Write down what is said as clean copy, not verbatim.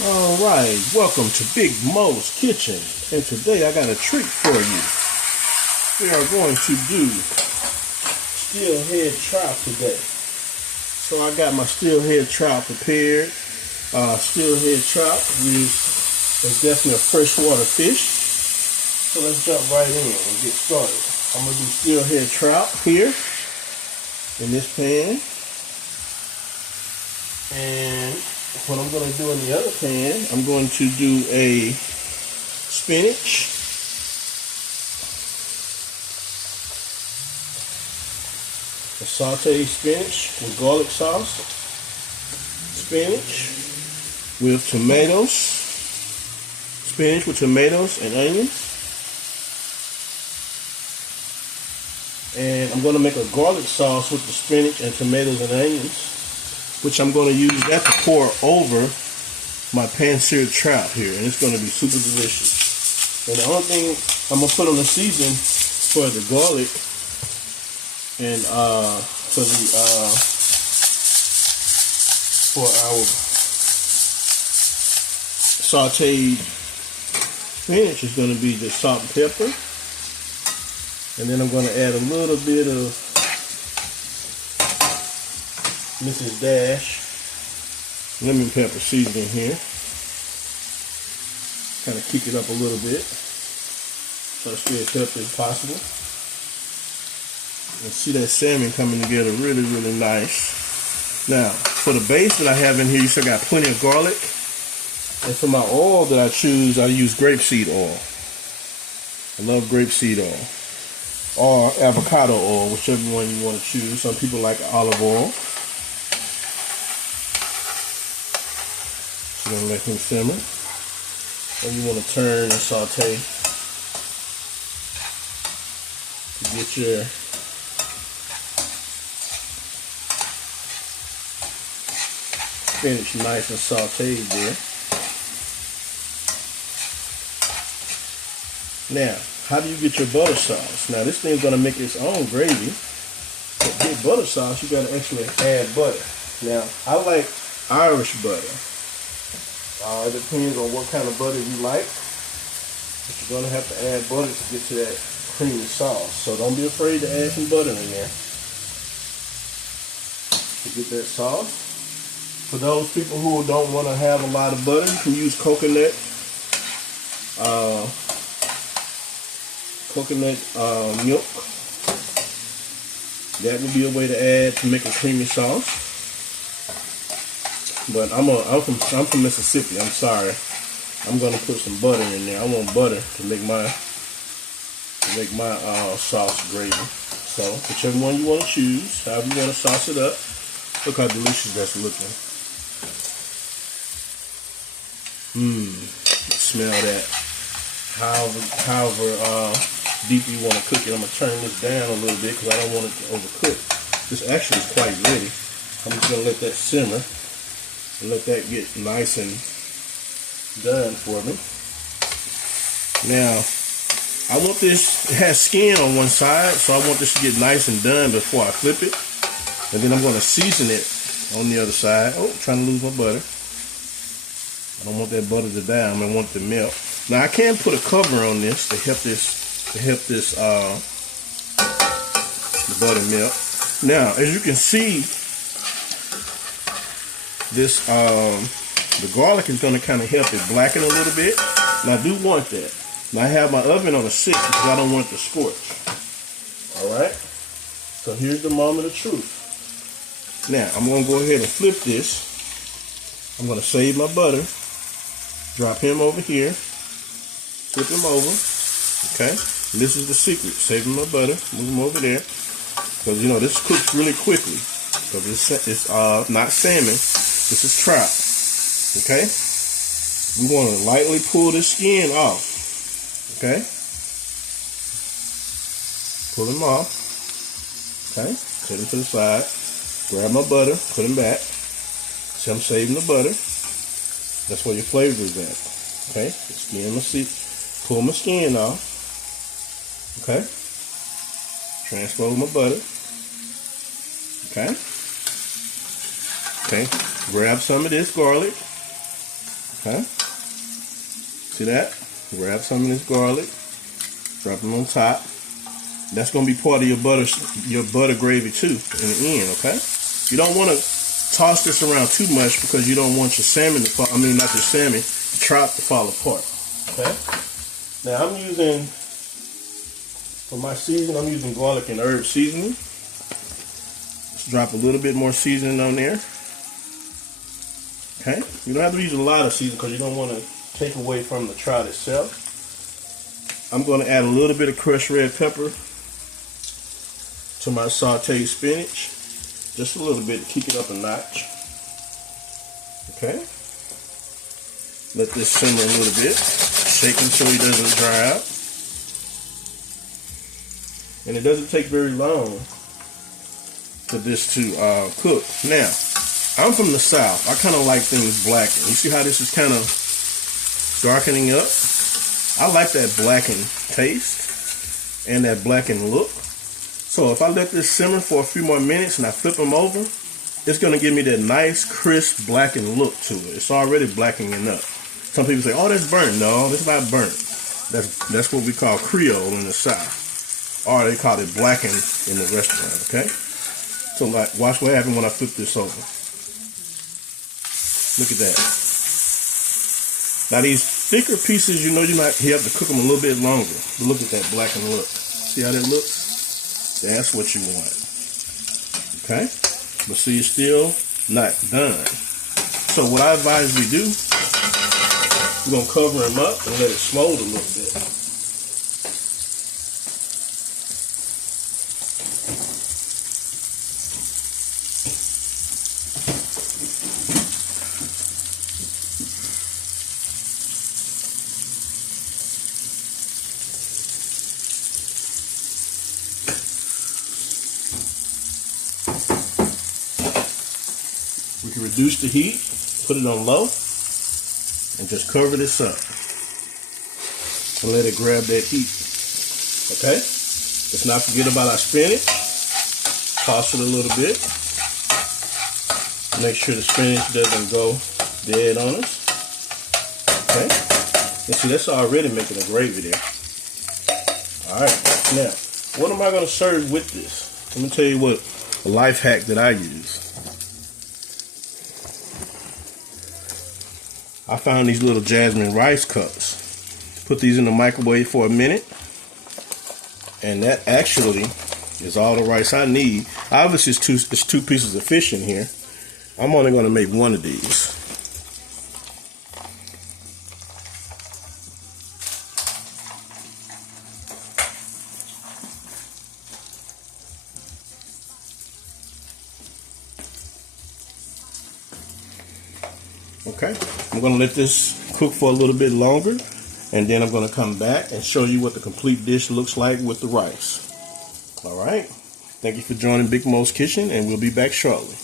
Alright, welcome to Big Moe's Kitchen, and today I got a treat for you. We are going to do steelhead trout today. So I got my steelhead trout prepared. Steelhead trout is definitely a freshwater fish. So let's jump right in and get started. I'm going to do steelhead trout here in this pan. And what I'm going to do in the other pan, I'm going to do a spinach, a sautéed spinach with garlic sauce, spinach with tomatoes, spinach with tomatoes and onions, and I'm going to make a garlic sauce with the spinach and tomatoes and onions, which I'm going to use that to pour over my pan-seared trout here, and it's going to be super delicious. And the only thing I'm going to put on the season for the garlic and for our sauteed spinach is going to be just salt and pepper, and then I'm going to add a little bit of Mrs. Dash lemon pepper seasoning here. Kind of kick it up a little bit so it's as healthy as possible. And see that salmon coming together really, really nice. Now, for the base that I have in here, you still got plenty of garlic. And for my oil that I choose, I use grapeseed oil. I love grapeseed oil. Or avocado oil, whichever one you want to choose. Some people like olive oil. You're going to let him simmer, and you want to turn and saute to get your spinach nice and sauteed there. Now, how do you get your butter sauce? Now, this thing's going to make its own gravy. To get butter sauce, you got to actually add butter. Now, I like Irish butter. It depends on what kind of butter you like, but you're going to have to add butter to get to that creamy sauce. So don't be afraid to add some butter in there to get that sauce. For those people who don't want to have a lot of butter, you can use coconut milk. That would be a way to add to make a creamy sauce. But I'm from Mississippi. I'm sorry. I'm gonna put some butter in there. I want butter to make my sauce gravy. So whichever one you want to choose, however you want to sauce it up. Look how delicious that's looking. Smell that. However deep you want to cook it. I'm gonna turn this down a little bit because I don't want it to overcook. This actually is quite ready. I'm just gonna let that simmer and let that get nice and done for me. Now, I want this, it has skin on one side, so I want this to get nice and done before I flip it. And then I'm going to season it on the other side. Oh, trying to lose my butter. I don't want that butter to die. I want it to melt. Now, I can put a cover on this to help the butter melt. Now, as you can see, this the garlic is going to kind of help it blacken a little bit, and I do want that. Now I have my oven on a 6 because I don't want it to scorch. Alright, so here's the moment of truth. Now I'm going to go ahead and flip this. I'm going to save my butter, drop him over here, flip him over. Okay, and this is the secret, saving my butter, move him over there, because you know this cooks really quickly, because it's not salmon. This is trout, okay? We want to lightly pull the skin off, okay? Pull him off, okay? Set him to the side. Grab my butter, put him back. See, I'm saving the butter. That's where your flavor is at, okay? The skin, pull my skin off, okay? Transfer my butter, okay? Okay, grab some of this garlic, Okay? See that? Grab some of this garlic, drop it on top. That's going to be part of your butter gravy too in the end, okay? You don't want to toss this around too much because you don't want your salmon to fall, not your salmon, the trout to fall apart, okay? Now I'm using, for my seasoning, I'm using garlic and herb seasoning. Let's drop a little bit more seasoning on there. Okay? You don't have to use a lot of seasoning because you don't want to take away from the trout itself. I'm going to add a little bit of crushed red pepper to my sautéed spinach. Just a little bit to kick it up a notch. Okay? Let this simmer a little bit. Shake him so he doesn't dry out. And it doesn't take very long for this to cook. Now, I'm from the South. I kind of like things blackened. You see how this is kind of darkening up? I like that blackened taste and that blackened look. So if I let this simmer for a few more minutes and I flip them over, it's going to give me that nice, crisp, blackened look to it. It's already blackening up. Some people say, oh, that's burnt. No, it's not burnt. That's what we call Creole in the South. Or they call it blackened in the restaurant, okay? So like, watch what happens when I flip this over. Look at that. Now these thicker pieces, you have to cook them a little bit longer. Look at that blackened look. See how that looks? That's what you want. Okay? But see, it's still not done. So what I advise we do, we're going to cover them up and let it smolder a little bit. We can reduce the heat, put it on low, and just cover this up and let it grab that heat. Okay? Let's not forget about our spinach. Toss it a little bit. Make sure the spinach doesn't go dead on us. Okay? And see, that's already making a gravy there. Alright, now, what am I going to serve with this? Let me tell you what a life hack that I use. I found these little jasmine rice cups. Put these in the microwave for a minute. And that actually is all the rice I need. Obviously, it's two pieces of fish in here. I'm only going to make one of these. Okay, I'm going to let this cook for a little bit longer, and then I'm going to come back and show you what the complete dish looks like with the rice. All right, thank you for joining Big Moe's Kitchen, and we'll be back shortly.